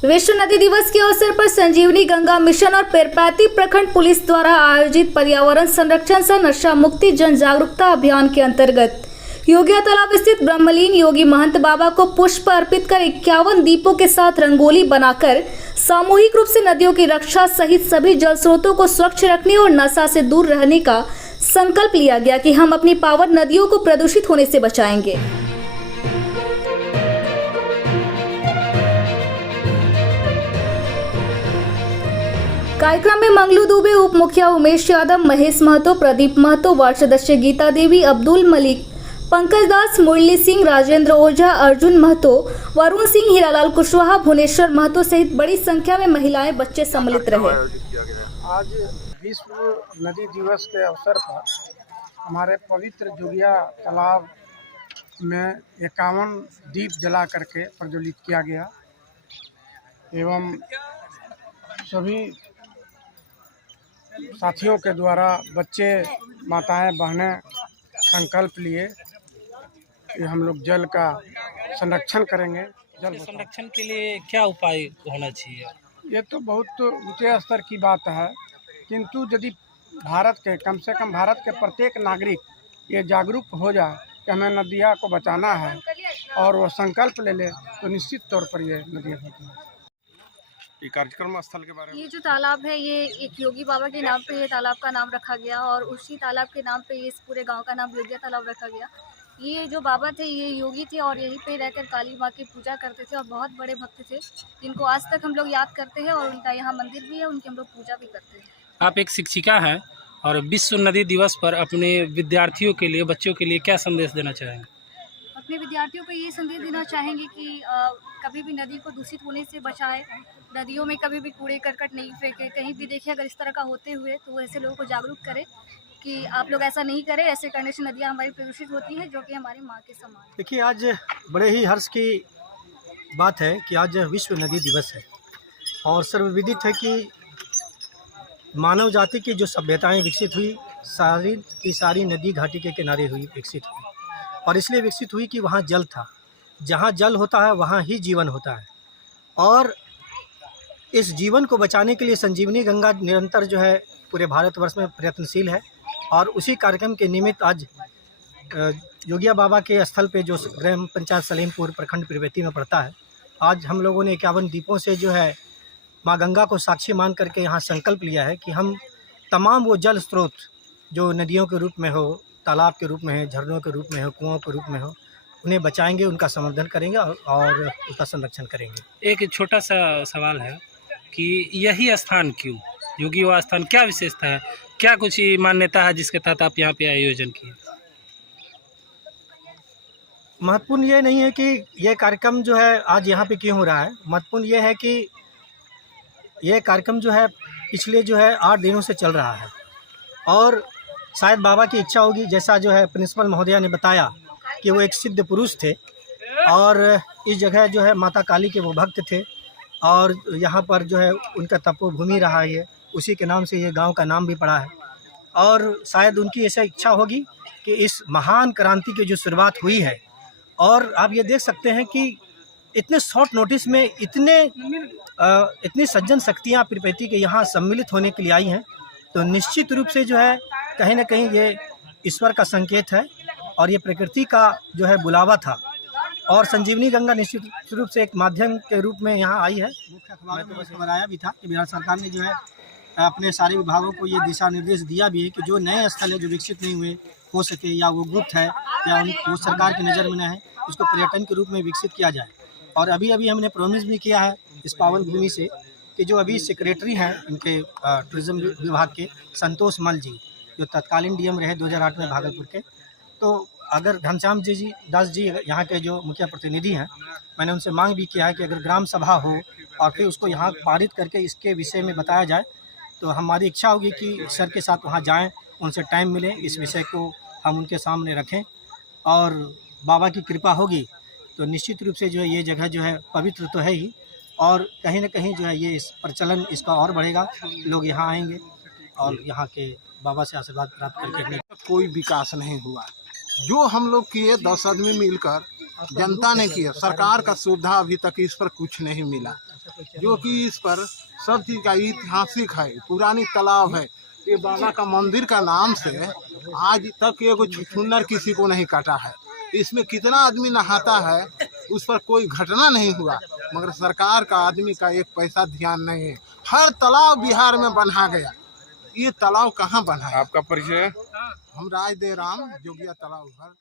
विश्व नदी दिवस के अवसर पर संजीवनी गंगा मिशन और पेरपैती प्रखंड पुलिस द्वारा आयोजित पर्यावरण संरक्षण सह नशा मुक्ति जन जागरूकता अभियान के अंतर्गत योगिया तालाब स्थित ब्रह्मलीन योगी महंत बाबा को पुष्प अर्पित कर 51 दीपों के साथ रंगोली बनाकर सामूहिक रूप से नदियों की रक्षा सहित सभी जल स्रोतों को स्वच्छ रखने और नशा से दूर रहने का संकल्प लिया गया कि हम अपनी पावन नदियों को प्रदूषित होने से बचाएंगे। कार्यक्रम में मंगलू दुबे, उप मुखिया उमेश यादव, महेश महतो, प्रदीप महतो, वार्ड सदस्य गीता देवी, अब्दुल मलिक, पंकज दास, मुरली सिंह, राजेंद्र ओझा, अर्जुन महतो, वरुण सिंह, हीरालाल कुशवाहा, भुवनेश्वर महतो सहित बड़ी संख्या में महिलाएं, बच्चे सम्मिलित रहे। आज विश्व नदी दिवस के अवसर पर हमारे पवित्र जोगिया तालाब में 51 दीप जला करके प्रज्वलित किया गया एवं सभी साथियों के द्वारा बच्चे, माताएं, बहनें संकल्प लिए कि हम लोग जल का संरक्षण करेंगे। जल संरक्षण के लिए क्या उपाय होना चाहिए? ये तो बहुत ऊंचे स्तर की बात है, किंतु यदि भारत के कम से कम भारत के प्रत्येक नागरिक ये जागरूक हो जाए कि हमें नदियाँ को बचाना है और वो संकल्प ले ले तो निश्चित तौर पर ये नदियाँ बचेंगी। ये कार्यक्रम स्थल के बारे में, ये जो तालाब है ये एक योगी बाबा के नाम पे ये तालाब का नाम रखा गया और उसी तालाब के नाम पे ये इस पूरे गांव का नाम योगिया तालाब रखा गया। ये जो बाबा थे ये योगी थे और यहीं पे रहकर काली माँ की पूजा करते थे और बहुत बड़े भक्त थे, जिनको आज तक हम लोग याद करते हैं और उनका यहाँ मंदिर भी है, उनकी हम लोग पूजा भी करते हैं। आप एक शिक्षिका हैं और विश्व नदी दिवस पर अपने विद्यार्थियों के लिए, बच्चों के लिए क्या संदेश देना चाहेंगे? अपने विद्यार्थियों को ये संदेश देना चाहेंगे कि कभी भी नदी को दूषित होने से बचाएं, नदियों में कभी भी कूड़े करकट नहीं फेंके, कहीं भी देखिए अगर इस तरह का होते हुए तो ऐसे लोगों को जागरूक करें कि आप लोग ऐसा नहीं करें, ऐसे करने से नदियाँ हमारी प्रदूषित होती हैं जो कि हमारी माँ के समान। देखिए, आज बड़े ही हर्ष की बात है कि आज विश्व नदी दिवस है और सर्वविदित है कि मानव जाति की जो सभ्यताएं विकसित हुई सारी की सारी नदी घाटी के किनारे हुई, विकसित हुई और इसलिए विकसित हुई कि वहाँ जल था। जहाँ जल होता है वहाँ ही जीवन होता है और इस जीवन को बचाने के लिए संजीवनी गंगा निरंतर जो है पूरे भारतवर्ष में प्रयत्नशील है और उसी कार्यक्रम के निमित्त आज योगिया बाबा के स्थल पे जो ग्राम पंचायत सलीमपुर प्रखंड पेरपैती में पड़ता है, आज हम लोगों ने 51 दीपों से जो है माँ गंगा को साक्षी मान करके यहाँ संकल्प लिया है कि हम तमाम वो जल स्रोत जो नदियों के रूप में हो, तालाब के रूप में है, झरनों के रूप में हो, कुओं के रूप में हो, उन्हें बचाएंगे, उनका संवर्धन करेंगे और उसका संरक्षण करेंगे। एक छोटा सा सवाल है कि यही स्थान क्यों, योगी वाला स्थान क्या विशेषता है, क्या कुछ मान्यता है जिसके तहत आप यहाँ पे आयोजन किए? महत्वपूर्ण ये नहीं है कि ये कार्यक्रम जो है आज यहाँ पे क्यों हो रहा है, महत्वपूर्ण ये है कि ये कार्यक्रम जो है पिछले जो है 8 दिनों से चल रहा है और शायद बाबा की इच्छा होगी, जैसा जो है प्रिंसिपल महोदया ने बताया कि वो एक सिद्ध पुरुष थे और इस जगह जो है माता काली के वो भक्त थे और यहाँ पर जो है उनका तपोभूमि रहा है, उसी के नाम से ये गांव का नाम भी पड़ा है और शायद उनकी ऐसा इच्छा होगी कि इस महान क्रांति की जो शुरुआत हुई है और आप ये देख सकते हैं कि इतने शॉर्ट नोटिस में इतनी सज्जन शक्तियाँ पेरपैती के यहाँ सम्मिलित होने के लिए आई हैं, तो निश्चित रूप से जो है कहीं ना कहीं ये ईश्वर का संकेत है और ये प्रकृति का जो है बुलावा था और संजीवनी गंगा निश्चित रूप से एक माध्यम के रूप में यहाँ आई है। मुख्य अखबार में बस खबर आया भी था कि बिहार सरकार ने जो है अपने सारे विभागों को ये दिशा निर्देश दिया भी है कि जो नए स्थल है जो विकसित नहीं हुए हो सके या वो गुप्त है या वो सरकार की नज़र में न है, उसको पर्यटन के रूप में विकसित किया जाए। और अभी अभी हमने प्रॉमिस भी किया है इस पावन भूमि से कि जो अभी सेक्रेटरी हैं इनके टूरिज्म विभाग के संतोष मल जी, जो तत्कालीन डीएम रहे 2008 में भागलपुर के, तो अगर घनश्याम जी दास जी यहाँ के जो मुखिया प्रतिनिधि हैं, मैंने उनसे मांग भी किया है कि अगर ग्राम सभा हो और फिर उसको यहाँ पारित करके इसके विषय में बताया जाए तो हमारी इच्छा होगी कि सर के साथ वहाँ जाएं, उनसे टाइम मिले, इस विषय को हम उनके सामने रखें और बाबा की कृपा होगी तो निश्चित रूप से जो है ये जगह जो है पवित्र तो है ही और कहीं ना कहीं जो है ये इस प्रचलन इसका और बढ़ेगा, लोग यहाँ आएंगे और यहाँ के बाबा से आशीर्वाद प्राप्त करके। कोई विकास नहीं हुआ, जो हम लोग किए 10 आदमी मिलकर, जनता ने किया, सरकार का सुविधा अभी तक इस पर कुछ नहीं मिला। जो कि इस पर सब चीज का ऐतिहासिक है, पुरानी तालाब है। ये बाबा का मंदिर का नाम से आज तक ये कुछ छुन्नर किसी को नहीं काटा है। इसमें कितना आदमी नहाता है, उस पर कोई घटना नहीं हुआ, मगर सरकार का आदमी का एक पैसा ध्यान नहीं है। हर तालाब बिहार में बना गया, ये तालाब कहाँ बना है? आपका परिचय? हम राज दे राम, जोगिया तालाब घर।